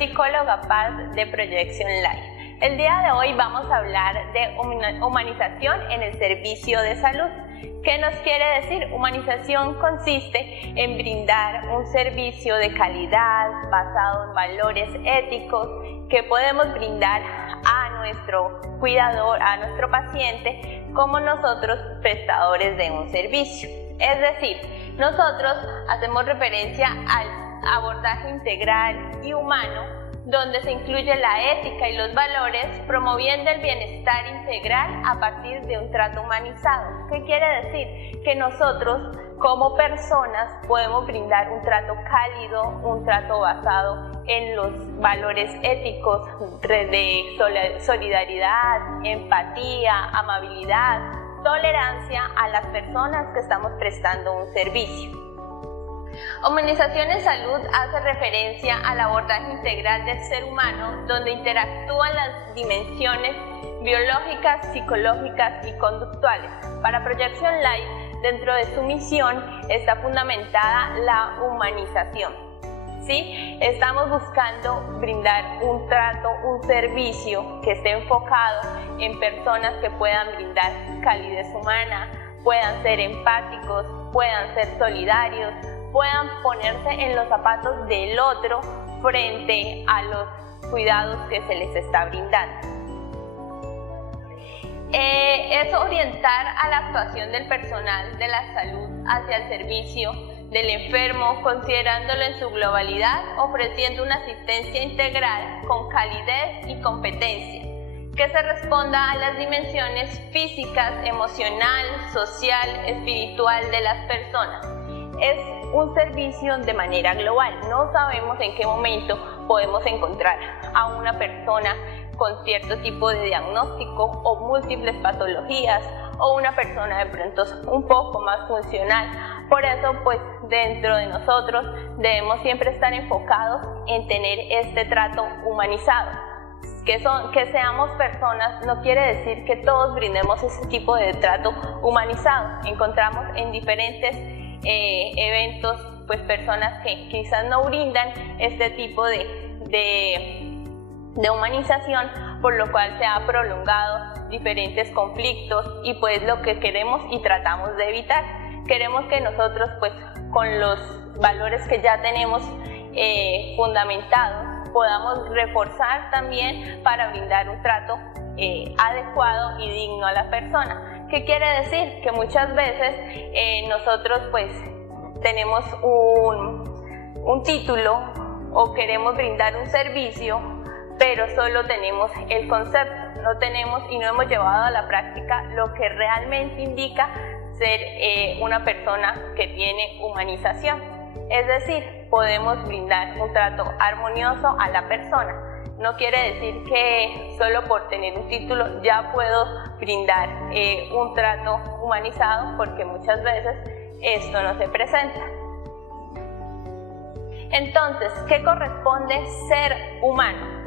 psicóloga Paz de Proyección Life. El día de hoy vamos a hablar de humanización en el servicio de salud. ¿Qué nos quiere decir? Humanización consiste en brindar un servicio de calidad basado en valores éticos que podemos brindar a nuestro cuidador, a nuestro paciente, como nosotros prestadores de un servicio. Es decir, nosotros hacemos referencia al abordaje integral y humano, donde se incluye la ética y los valores, promoviendo el bienestar integral a partir de un trato humanizado. ¿Qué quiere decir? Que nosotros como personas podemos brindar un trato cálido, un trato basado en los valores éticos de solidaridad, empatía, amabilidad, tolerancia a las personas que estamos prestando un servicio. Humanización en salud hace referencia al abordaje integral del ser humano, donde interactúan las dimensiones biológicas, psicológicas y conductuales. Para Proyección Life, dentro de su misión está fundamentada la humanización. ¿Sí? Estamos buscando brindar un trato, un servicio que esté enfocado en personas que puedan brindar calidez humana, puedan ser empáticos, puedan ser solidarios, puedan ponerse en los zapatos del otro frente a los cuidados que se les está brindando. Es orientar a la actuación del personal de la salud hacia el servicio del enfermo, considerándolo en su globalidad, ofreciendo una asistencia integral con calidez y competencia, que se responda a las dimensiones físicas, emocional, social, espiritual de las personas. Es un servicio de manera global. No sabemos en qué momento podemos encontrar a una persona con cierto tipo de diagnóstico o múltiples patologías, o una persona de pronto un poco más funcional. Por eso, pues, dentro de nosotros debemos siempre estar enfocados en tener este trato humanizado. Que seamos personas no quiere decir que todos brindemos ese tipo de trato humanizado. Encontramos en diferentes eventos, pues, personas que quizás no brindan este tipo de humanización, por lo cual se ha prolongado diferentes conflictos, y pues lo que queremos y tratamos de evitar. Queremos que nosotros, pues, con los valores que ya tenemos fundamentados, podamos reforzar también para brindar un trato adecuado y digno a la persona. ¿Qué quiere decir? Que muchas veces nosotros, pues, tenemos un título o queremos brindar un servicio, pero solo tenemos el concepto, no tenemos y no hemos llevado a la práctica lo que realmente indica ser una persona que tiene humanización. Es decir, podemos brindar un trato armonioso a la persona. No quiere decir que solo por tener un título ya puedo brindar un trato humanizado, porque muchas veces esto no se presenta. Entonces, ¿qué corresponde ser humano?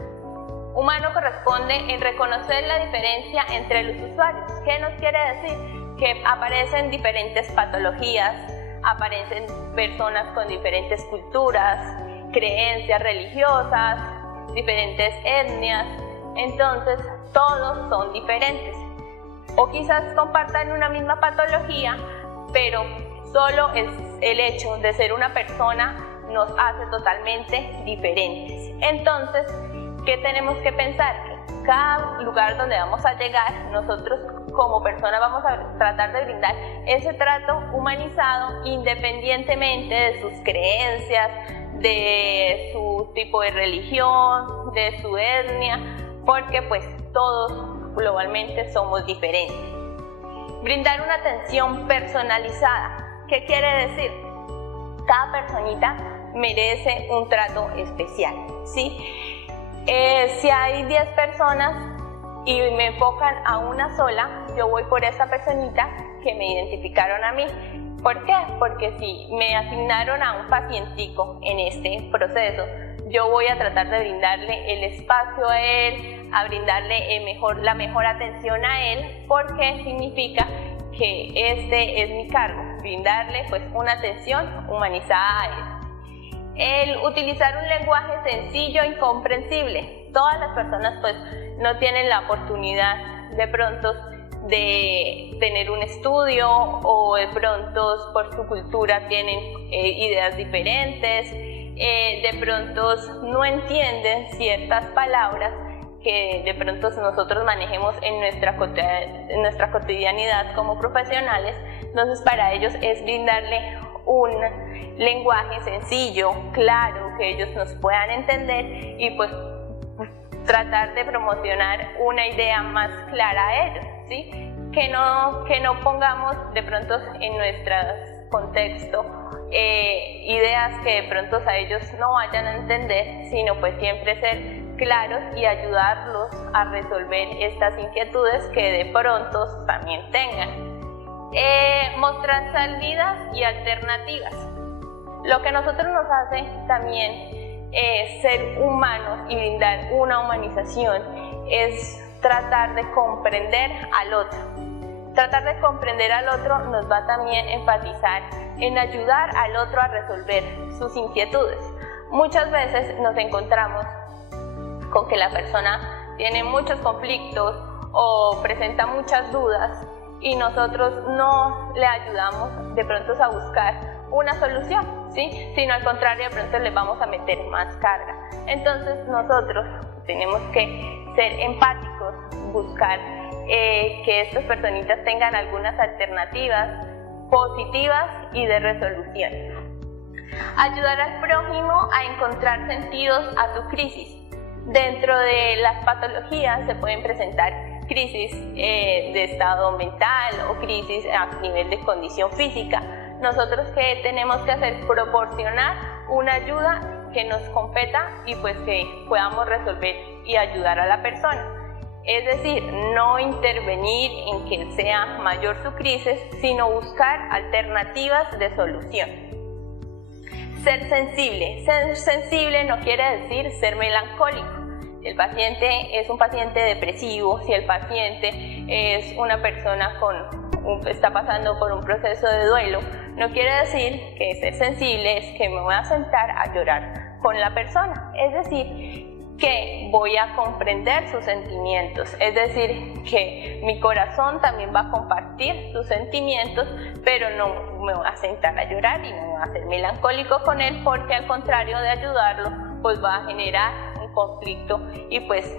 Humano corresponde en reconocer la diferencia entre los usuarios. ¿Qué nos quiere decir? Que aparecen diferentes patologías, aparecen personas con diferentes culturas, creencias religiosas, diferentes etnias. Entonces, todos son diferentes. O quizás compartan una misma patología, pero solo el hecho de ser una persona nos hace totalmente diferentes. Entonces, ¿qué tenemos que pensar? Que cada lugar donde vamos a llegar, nosotros como personas vamos a tratar de brindar ese trato humanizado, independientemente de sus creencias, de su tipo de religión, de su etnia, porque pues todos globalmente somos diferentes. Brindar una atención personalizada. ¿Qué quiere decir? Cada personita merece un trato especial, ¿sí? Si hay 10 personas y me enfocan a una sola, yo voy por esa personita que me identificaron a mí. ¿Por qué? Porque si me asignaron a un pacientico en este proceso, yo voy a tratar de brindarle el espacio a él, a brindarle la mejor atención a él, porque significa que este es mi cargo, brindarle pues una atención humanizada a él. El utilizar un lenguaje sencillo y comprensible. Todas las personas pues no tienen la oportunidad de pronto de tener un estudio, o de pronto por su cultura tienen ideas diferentes, de pronto no entienden ciertas palabras que de pronto nosotros manejemos en nuestra cotidianidad como profesionales. Entonces para ellos es brindarle un lenguaje sencillo, claro, que ellos nos puedan entender, y pues tratar de promocionar una idea más clara a ellos, ¿sí? Que no pongamos de pronto en nuestro contexto ideas que de pronto a ellos no vayan a entender, sino pues siempre ser claros y ayudarlos a resolver estas inquietudes que de pronto también tengan. Mostrar salidas y alternativas. Lo que a nosotros nos hace también ser humanos y brindar una humanización es tratar de comprender al otro. Tratar de comprender al otro nos va también a enfatizar en ayudar al otro a resolver sus inquietudes. Muchas veces nos encontramos con que la persona tiene muchos conflictos o presenta muchas dudas, y nosotros no le ayudamos de pronto a buscar una solución, ¿sí? Sino al contrario, de pronto le vamos a meter más carga. Entonces nosotros tenemos que ser empáticos, buscar que estas personitas tengan algunas alternativas positivas y de resolución. Ayudar al prójimo a encontrar sentidos a su crisis. Dentro de las patologías se pueden presentar crisis de estado mental o crisis a nivel de condición física. Nosotros, ¿qué tenemos que hacer? Proporcionar una ayuda que nos competa y pues que podamos resolver y ayudar a la persona. Es decir, no intervenir en que sea mayor su crisis, sino buscar alternativas de solución. Ser sensible. Ser sensible no quiere decir ser melancólico. Si el paciente es un paciente depresivo, si el paciente es una persona está pasando por un proceso de duelo, no quiere decir que ser sensible es que me voy a sentar a llorar con la persona. Es decir, que voy a comprender sus sentimientos, es decir, que mi corazón también va a compartir sus sentimientos, pero no me voy a sentar a llorar y no me voy a hacer melancólico con él, porque al contrario de ayudarlo, pues va a generar un conflicto y pues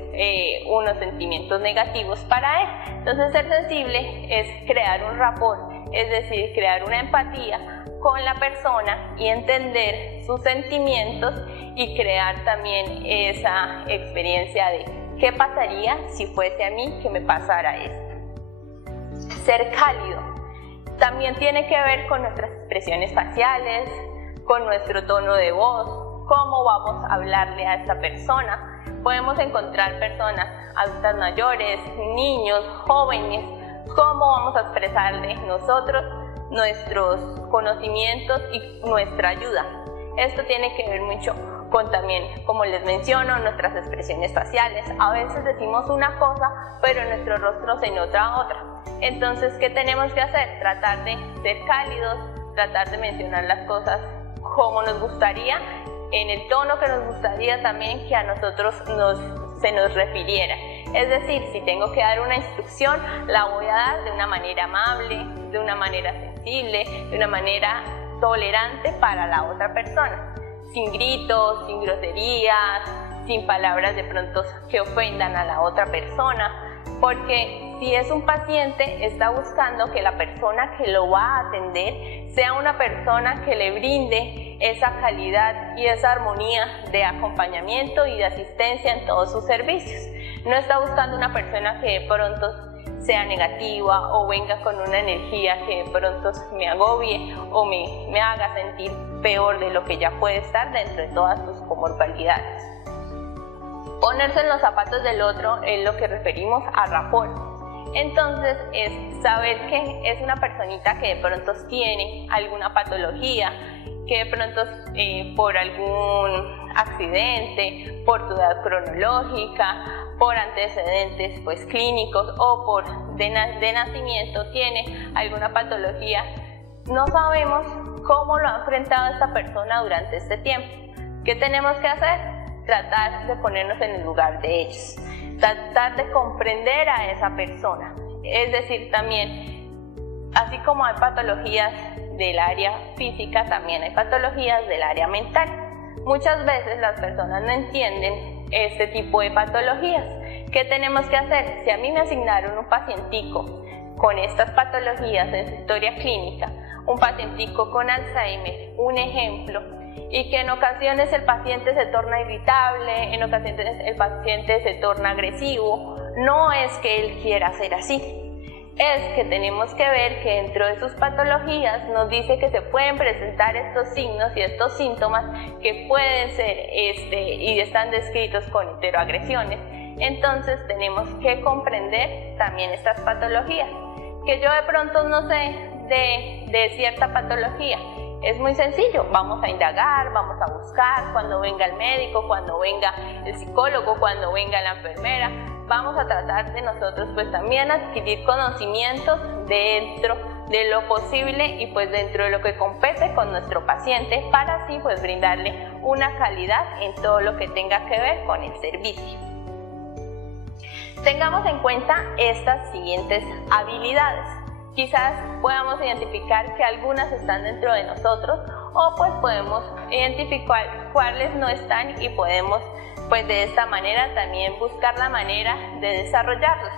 unos sentimientos negativos para él. Entonces ser sensible es crear un rapport, es decir, crear una empatía con la persona y entender sus sentimientos y crear también esa experiencia de qué pasaría si fuese a mí que me pasara esto. Ser cálido también tiene que ver con nuestras expresiones faciales, con nuestro tono de voz, cómo vamos a hablarle a esta persona. Podemos encontrar personas adultas mayores, niños, jóvenes, cómo vamos a expresarle nosotros nuestros conocimientos y nuestra ayuda. Esto tiene que ver mucho con también, como les menciono, nuestras expresiones faciales. A veces decimos una cosa, pero en nuestro rostro se nota otra. Entonces, ¿qué tenemos que hacer? Tratar de ser cálidos, tratar de mencionar las cosas como nos gustaría, en el tono que nos gustaría también que a nosotros se nos refiriera. Es decir, si tengo que dar una instrucción, la voy a dar de una manera amable, de una manera sensible, de una manera tolerante para la otra persona, sin gritos, sin groserías, sin palabras de pronto que ofendan a la otra persona, porque si es un paciente, está buscando que la persona que lo va a atender sea una persona que le brinde esa calidad y esa armonía de acompañamiento y de asistencia en todos sus servicios. No está buscando una persona que de pronto sea negativa o venga con una energía que de pronto me agobie o me haga sentir peor de lo que ya puede estar dentro de todas sus comorbilidades. Ponerse en los zapatos del otro es lo que referimos a rapport. Entonces es saber que es una personita que de pronto tiene alguna patología, que de pronto por algún accidente, por su edad cronológica, por antecedentes pues clínicos o de nacimiento tiene alguna patología. No sabemos cómo lo ha enfrentado esta persona durante este tiempo. ¿Qué tenemos que hacer? Tratar de ponernos en el lugar de ellos, tratar de comprender a esa persona. Es decir, también, así como hay patologías del área física, también hay patologías del área mental. Muchas veces las personas no entienden este tipo de patologías. ¿Qué tenemos que hacer? Si a mí me asignaron un pacientico con estas patologías en su historia clínica, un pacientico con Alzheimer, un ejemplo, y que en ocasiones el paciente se torna irritable, en ocasiones el paciente se torna agresivo, no es que él quiera ser así. Es que tenemos que ver que dentro de sus patologías nos dice que se pueden presentar estos signos y estos síntomas que pueden ser y están descritos con heteroagresiones. Entonces tenemos que comprender también estas patologías. Que yo de pronto no sé de cierta patología, es muy sencillo, vamos a indagar, vamos a buscar, cuando venga el médico, cuando venga el psicólogo, cuando venga la enfermera, vamos a tratar de nosotros pues también adquirir conocimientos dentro de lo posible y pues dentro de lo que compete con nuestro paciente para así pues brindarle una calidad en todo lo que tenga que ver con el servicio. Tengamos en cuenta estas siguientes habilidades. Quizás podamos identificar que algunas están dentro de nosotros o pues podemos identificar cuáles no están y podemos pues de esta manera también buscar la manera de desarrollarlas.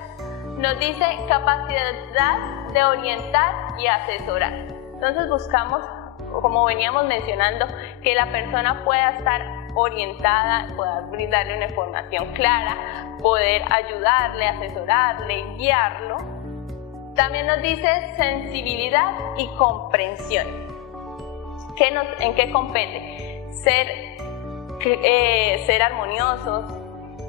Nos dice capacidad de orientar y asesorar. Entonces buscamos, como veníamos mencionando, que la persona pueda estar orientada, pueda brindarle una información clara, poder ayudarle, asesorarle, guiarlo. También nos dice sensibilidad y comprensión. ¿En qué compete? Ser armoniosos,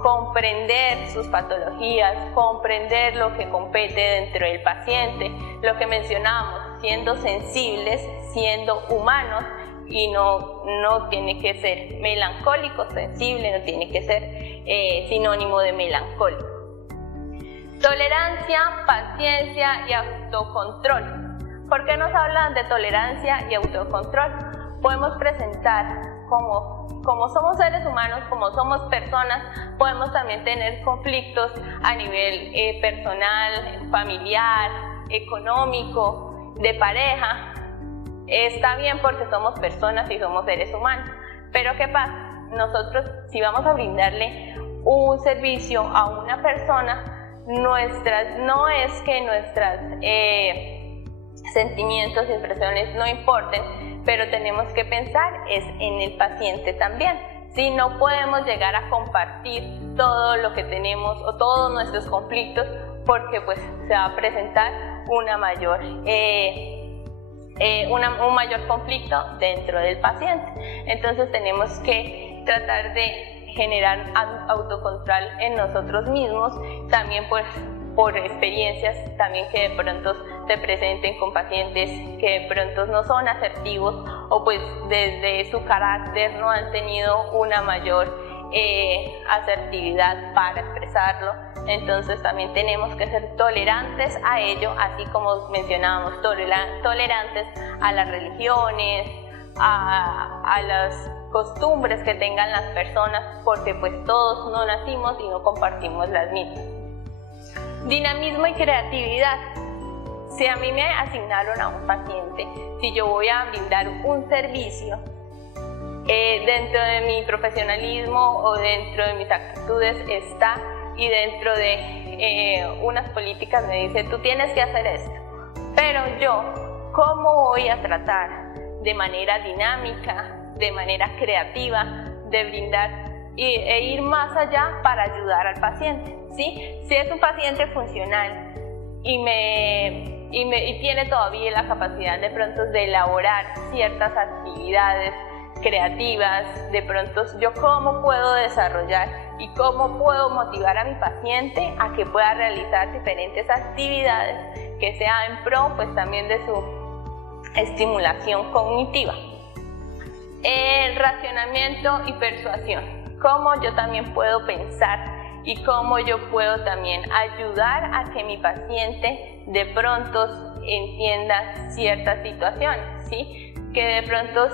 comprender sus patologías, comprender lo que compete dentro del paciente, lo que mencionamos, siendo sensibles, siendo humanos y no tiene que ser melancólico, sensible, no tiene que ser sinónimo de melancólico. Tolerancia, paciencia y autocontrol. ¿Por qué nos hablan de tolerancia y autocontrol? Podemos presentar como somos seres humanos, como somos personas, podemos también tener conflictos a nivel personal, familiar, económico, de pareja. Está bien porque somos personas y somos seres humanos, pero ¿qué pasa? Nosotros, si vamos a brindarle un servicio a una persona, no es que nuestros sentimientos y expresiones no importen, pero tenemos que pensar en el paciente también. Si no podemos llegar a compartir todo lo que tenemos o todos nuestros conflictos, porque pues se va a presentar un mayor conflicto dentro del paciente. Entonces tenemos que tratar de generar autocontrol en nosotros mismos, también pues por experiencias también que de pronto se presenten con pacientes que de pronto no son asertivos o pues desde su carácter no han tenido una mayor asertividad para expresarlo. Entonces también tenemos que ser tolerantes a ello, así como mencionábamos, tolerantes a las religiones, a las costumbres que tengan las personas, porque pues todos no nacimos y no compartimos las mismas. Dinamismo y creatividad. Si a mí me asignaron a un paciente, si yo voy a brindar un servicio, dentro de mi profesionalismo o dentro de mis actitudes está, y dentro de unas políticas me dice, tú tienes que hacer esto. Pero yo, ¿cómo voy a tratar de manera dinámica, de manera creativa, de brindar e ir más allá para ayudar al paciente? ¿Sí? Si es un paciente funcional y tiene todavía la capacidad de pronto de elaborar ciertas actividades creativas, de pronto yo cómo puedo desarrollar y cómo puedo motivar a mi paciente a que pueda realizar diferentes actividades que sean en pro pues también de su estimulación cognitiva. Racionamiento y persuasión. Cómo yo también puedo pensar y cómo yo puedo también ayudar a que mi paciente de pronto entienda ciertas situaciones, ¿sí? que de pronto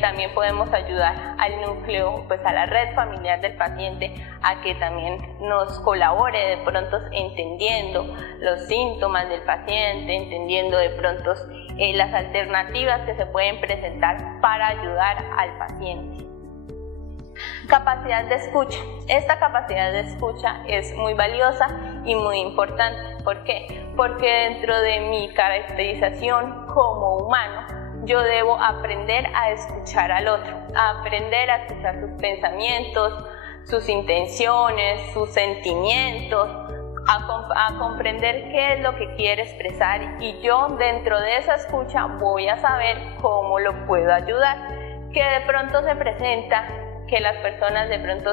también podemos ayudar al núcleo, pues a la red familiar del paciente, a que también nos colabore de pronto entendiendo los síntomas del paciente, entendiendo de pronto las alternativas que se pueden presentar para ayudar al paciente. Capacidad de escucha. Esta capacidad de escucha es muy valiosa y muy importante. ¿Por qué? Porque dentro de mi caracterización como humano, yo debo aprender a escuchar al otro, a aprender a escuchar sus pensamientos, sus intenciones, sus sentimientos, a comprender qué es lo que quiere expresar, y yo dentro de esa escucha voy a saber cómo lo puedo ayudar. Que de pronto se presenta que las personas de pronto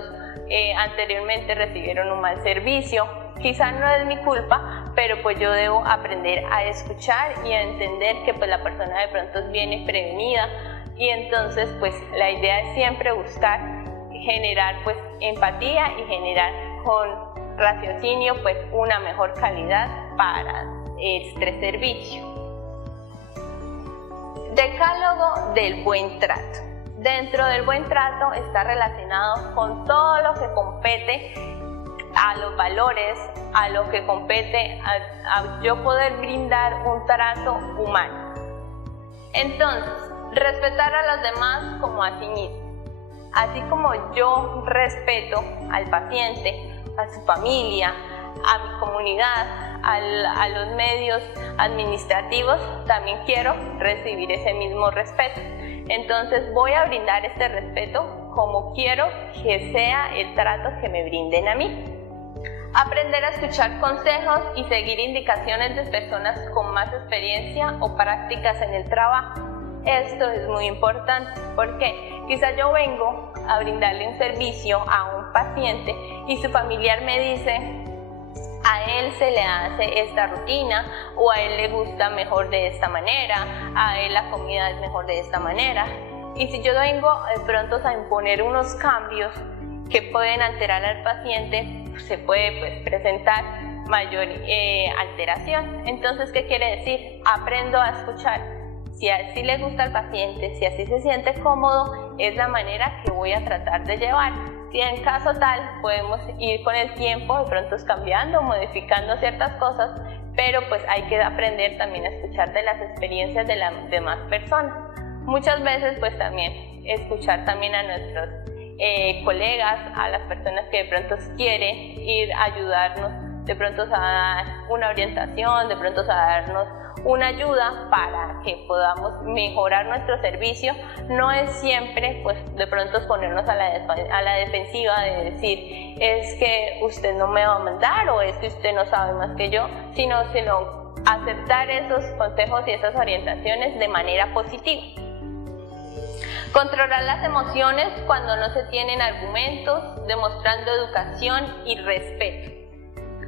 anteriormente recibieron un mal servicio, quizás no es mi culpa, pero pues yo debo aprender a escuchar y a entender que pues la persona de pronto viene prevenida, y entonces pues la idea es siempre buscar generar pues empatía y generar con raciocinio pues una mejor calidad para este servicio. Decálogo del buen trato. Dentro del buen trato está relacionado con todo lo que compete a los valores, a lo que compete a yo poder brindar un trato humano. Entonces, respetar a los demás como a sí mismo. Así como yo respeto al paciente, a su familia, a mi comunidad, a los medios administrativos, también quiero recibir ese mismo respeto. Entonces voy a brindar este respeto como quiero que sea el trato que me brinden a mí. Aprender a escuchar consejos y seguir indicaciones de personas con más experiencia o prácticas en el trabajo. Esto es muy importante porque quizá yo vengo a brindarle un servicio a un paciente y su familiar me dice: a él se le hace esta rutina, o a él le gusta mejor de esta manera, a él la comida es mejor de esta manera. Y si yo vengo de pronto a imponer unos cambios que pueden alterar al paciente, se puede pues presentar mayor alteración. Entonces, ¿qué quiere decir? Aprendo a escuchar. Si así le gusta al paciente, si así se siente cómodo, es la manera que voy a tratar de llevar. Si en caso tal, podemos ir con el tiempo, de pronto cambiando, modificando ciertas cosas, pero pues hay que aprender también a escuchar de las experiencias de las demás personas. Muchas veces pues también escuchar también a nuestros colegas, a las personas que de pronto quieren ir a ayudarnos, de pronto a dar una orientación, de pronto a darnos una ayuda para que podamos mejorar nuestro servicio. No es siempre pues de pronto ponernos a la defensiva de decir es que usted no me va a mandar o es que usted no sabe más que yo, sino aceptar esos consejos y esas orientaciones de manera positiva. Controlar las emociones cuando no se tienen argumentos, demostrando educación y respeto.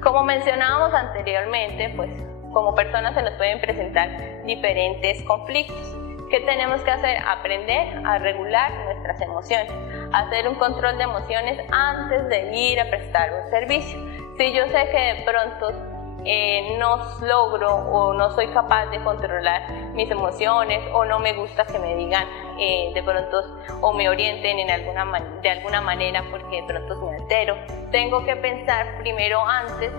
Como mencionábamos anteriormente, pues como personas se nos pueden presentar diferentes conflictos. ¿Qué tenemos que hacer? Aprender a regular nuestras emociones, hacer un control de emociones antes de ir a prestar un servicio. Si yo sé que de pronto no logro o no soy capaz de controlar mis emociones, o no me gusta que me digan de pronto o me orienten de alguna manera porque de pronto me altero, tengo que pensar primero antes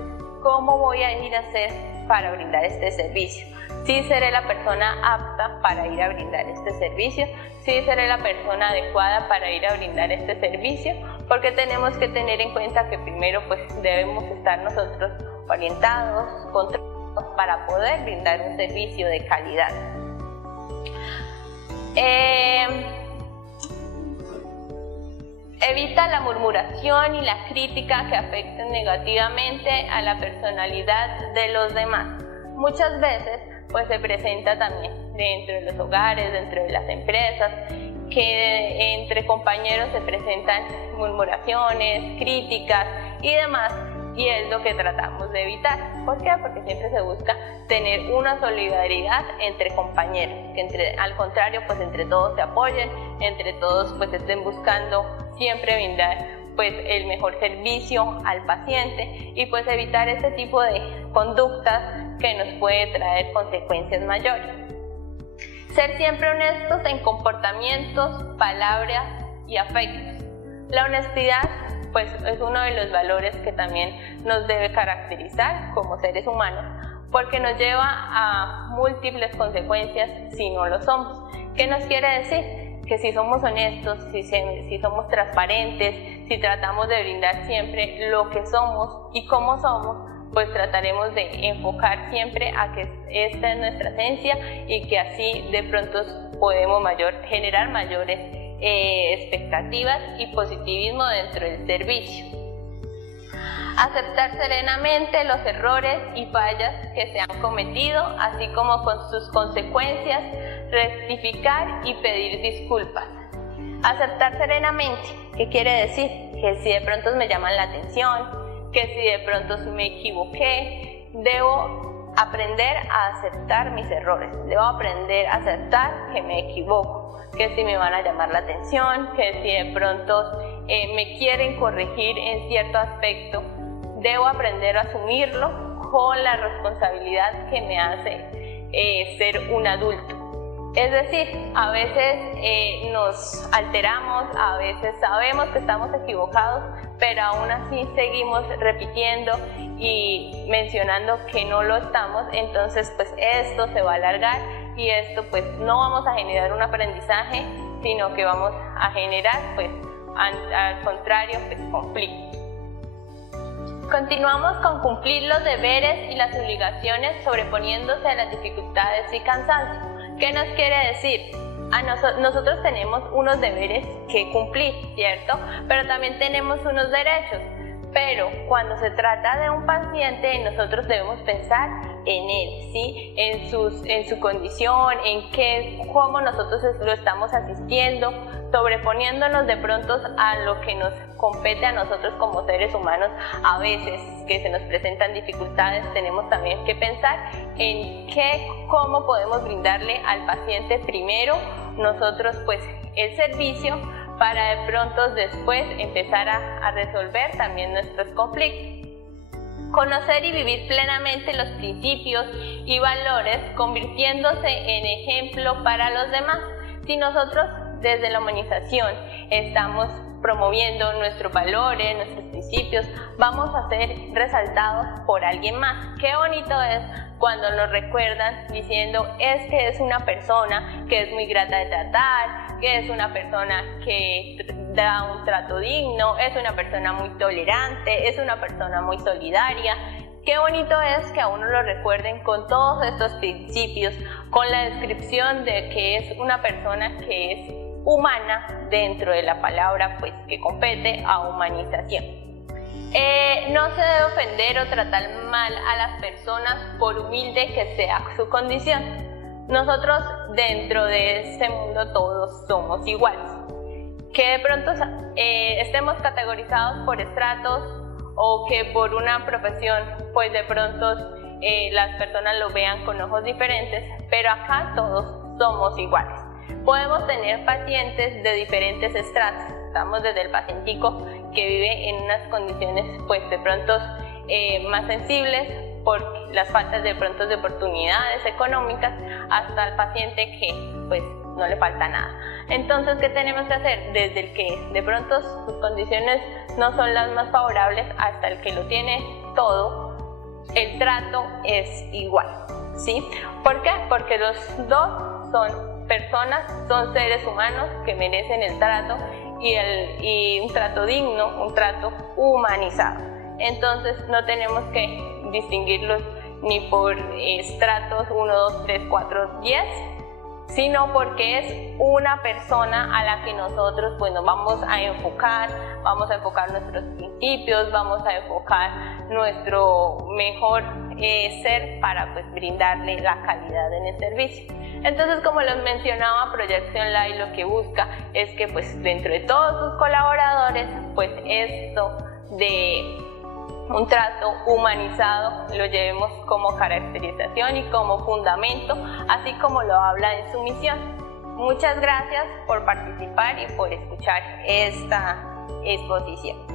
cómo voy a ir a hacer para brindar este servicio. Sí seré la persona apta para ir a brindar este servicio, sí seré la persona adecuada para ir a brindar este servicio, porque tenemos que tener en cuenta que primero pues debemos estar nosotros orientados, controlados para poder brindar un servicio de calidad. Evita la murmuración y la crítica que afecten negativamente a la personalidad de los demás. Muchas veces pues se presenta también dentro de los hogares, dentro de las empresas, que entre compañeros se presentan murmuraciones, críticas y demás, y es lo que tratamos de evitar. ¿Por qué? Porque siempre se busca tener una solidaridad entre compañeros, que al contrario pues entre todos se apoyen, entre todos pues estén buscando siempre brindar pues el mejor servicio al paciente, y pues evitar este tipo de conductas que nos puede traer consecuencias mayores. Ser siempre honestos en comportamientos, palabras y afectos. La honestidad pues es uno de los valores que también nos debe caracterizar como seres humanos, porque nos lleva a múltiples consecuencias si no lo somos. ¿Qué nos quiere decir? Que si somos honestos, si somos transparentes, si tratamos de brindar siempre lo que somos y cómo somos, pues trataremos de enfocar siempre a que esta es nuestra esencia y que así de pronto podemos generar mayores expectativas y positivismo dentro del servicio. Aceptar serenamente los errores y fallas que se han cometido, así como con sus consecuencias, rectificar y pedir disculpas. Aceptar serenamente, ¿qué quiere decir? Que si de pronto me llaman la atención, que si de pronto me equivoqué, debo aprender a aceptar mis errores, debo aprender a aceptar que me equivoco, que si me van a llamar la atención, que si de pronto me quieren corregir en cierto aspecto, debo aprender a asumirlo con la responsabilidad que me hace ser un adulto. Es decir, a veces nos alteramos, a veces sabemos que estamos equivocados, pero aún así seguimos repitiendo y mencionando que no lo estamos, entonces pues esto se va a alargar y esto pues no vamos a generar un aprendizaje, sino que vamos a generar pues al contrario pues conflicto. Continuamos con cumplir los deberes y las obligaciones sobreponiéndose a las dificultades y cansancio. ¿Qué nos quiere decir? Nosotros tenemos unos deberes que cumplir, ¿cierto? Pero también tenemos unos derechos. Pero cuando se trata de un paciente, nosotros debemos pensar en él, ¿sí? En su condición, cómo nosotros lo estamos asistiendo, sobreponiéndonos de pronto a lo que nos compete a nosotros como seres humanos. A veces que se nos presentan dificultades, tenemos también que pensar en cómo podemos brindarle al paciente primero nosotros pues el servicio, para de pronto después empezar a resolver también nuestros conflictos. Conocer y vivir plenamente los principios y valores, convirtiéndose en ejemplo para los demás. Si nosotros desde la humanización estamos promoviendo nuestros valores, nuestros principios, vamos a ser resaltados por alguien más. Qué bonito es cuando nos recuerdan diciendo que es una persona que es muy grata de tratar, que es una persona que da un trato digno, es una persona muy tolerante, es una persona muy solidaria. Qué bonito es que a uno lo recuerden con todos estos principios, con la descripción de que es una persona que es humana dentro de la palabra pues que compete a humanización. No se debe ofender o tratar mal a las personas por humilde que sea su condición. Nosotros dentro de este mundo todos somos iguales. Que de pronto estemos categorizados por estratos o que por una profesión pues de pronto las personas lo vean con ojos diferentes, pero acá todos somos iguales. Podemos tener pacientes de diferentes estratos. Estamos desde el pacientico que vive en unas condiciones pues de pronto más sensibles por las faltas de pronto de oportunidades económicas, hasta el paciente que pues no le falta nada. Entonces, ¿qué tenemos que hacer? Desde el que de pronto sus condiciones no son las más favorables hasta el que lo tiene todo, el trato es igual, ¿sí? ¿Por qué? Porque los dos son personas, son seres humanos que merecen el trato y un trato digno, un trato humanizado. Entonces no tenemos que distinguirlos ni por estratos 1, 2, 3, 4, 10, sino porque es una persona a la que nosotros pues nos vamos a enfocar nuestros principios, vamos a enfocar nuestro mejor ser para pues brindarle la calidad en el servicio. Entonces, como les mencionaba, Proyección Live lo que busca es que pues dentro de todos sus colaboradores pues esto de un trato humanizado lo llevemos como caracterización y como fundamento, así como lo habla en su misión. Muchas gracias por participar y por escuchar esta exposición.